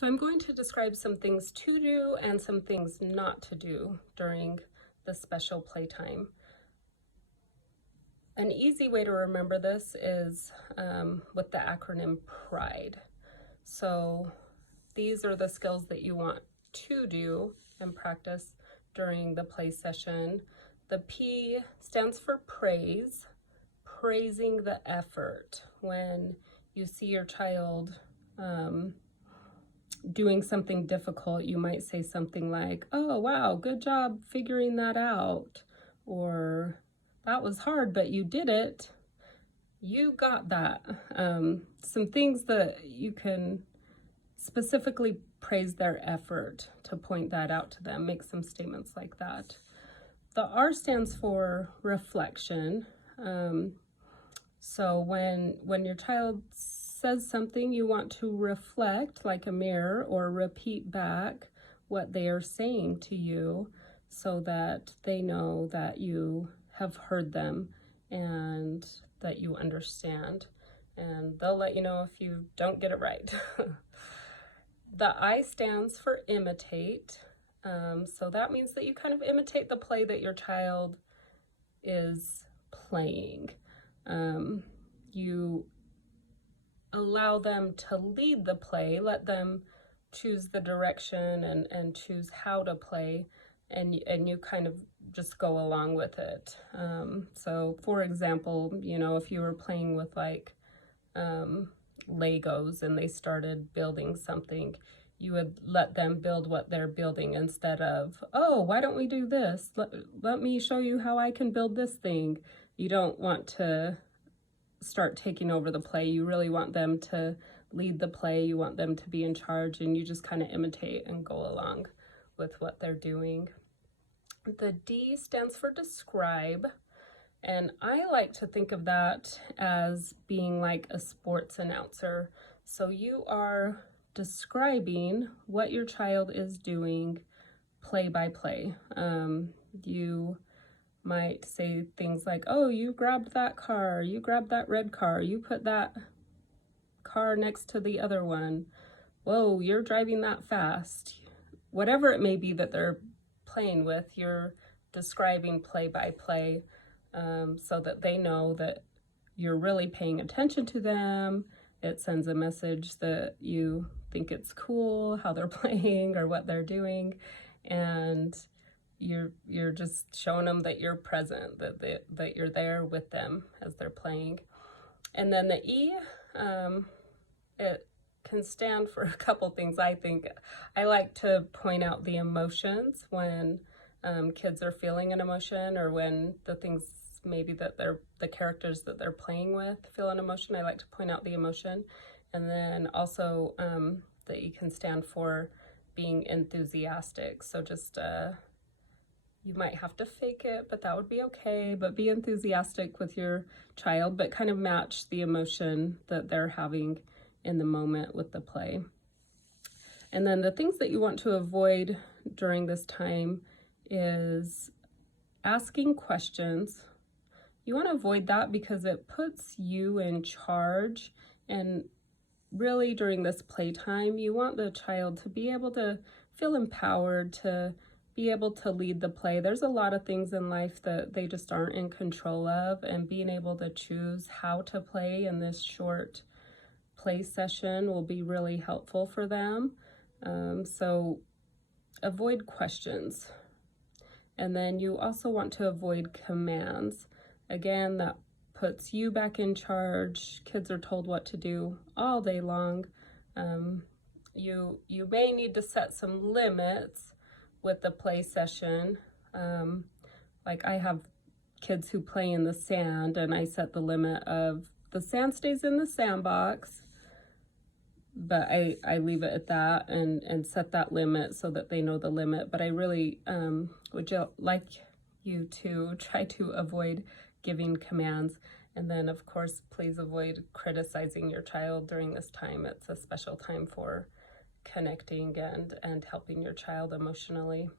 So I'm going to describe some things to do and some things not to do during the special playtime. An easy way to remember this is with the acronym PRIDE. So these are the skills that you want to do and practice during the play session. The P stands for praise, praising the effort. When you see your child doing something difficult, you might say something like, "Oh, wow, good job figuring that out," or "That was hard, but you did it. You got that." Some things that you can specifically praise their effort to point that out to them, make some statements like that. The R stands for reflection. So when your child says something, you want to reflect like a mirror or repeat back what they are saying to you so that they know that you have heard them and that you understand. And they'll let you know if you don't get it right. The I stands for imitate. So that means that you kind of imitate the play that your child is playing. You allow them to lead the play, let them choose the direction and choose how to play, and you kind of just go along with it. So for example, if you were playing with like Legos and they started building something, you would let them build what they're building instead of, "Oh, why don't we do this? Let me show you how I can build this thing." You don't want to start taking over the play. You really want them to lead the play. You want them to be in charge, and you just kind of imitate and go along with what they're doing. The D stands for describe. And I like to think of that as being like a sports announcer. So you are describing what your child is doing play by play. You might say things like, "Oh, you grabbed that car, you grabbed that red car, you put that car next to the other one. Whoa, you're driving that fast." Whatever it may be that they're playing with, you're describing play by play. So that they know that you're really paying attention to them. It sends a message that you think it's cool how they're playing or what they're doing, and you're just showing them that you're present, that you're there with them as they're playing. And then the E, it can stand for a couple things. I think I like to point out the emotions when kids are feeling an emotion, or when the things maybe that the characters that they're playing with feel an emotion. I like to point out the emotion. And then also the E can stand for being enthusiastic. So just you might have to fake it, but that would be okay. But be enthusiastic with your child, but kind of match the emotion that they're having in the moment with the play. And then the things that you want to avoid during this time is asking questions. You want to avoid that because it puts you in charge, and really during this playtime, you want the child to be able to feel empowered, to be able to lead the play. There's a lot of things in life that they just aren't in control of, and being able to choose how to play in this short play session will be really helpful for them. So avoid questions. And then you also want to avoid commands. Again, that puts you back in charge. Kids are told what to do all day long. You may need to set some limits with the play session. Like I have kids who play in the sand, and I set the limit of the sand stays in the sandbox, but I leave it at that and set that limit so that they know the limit. But I really would like you to try to avoid giving commands. And then of course, please avoid criticizing your child during this time. It's a special time for connecting and helping your child emotionally.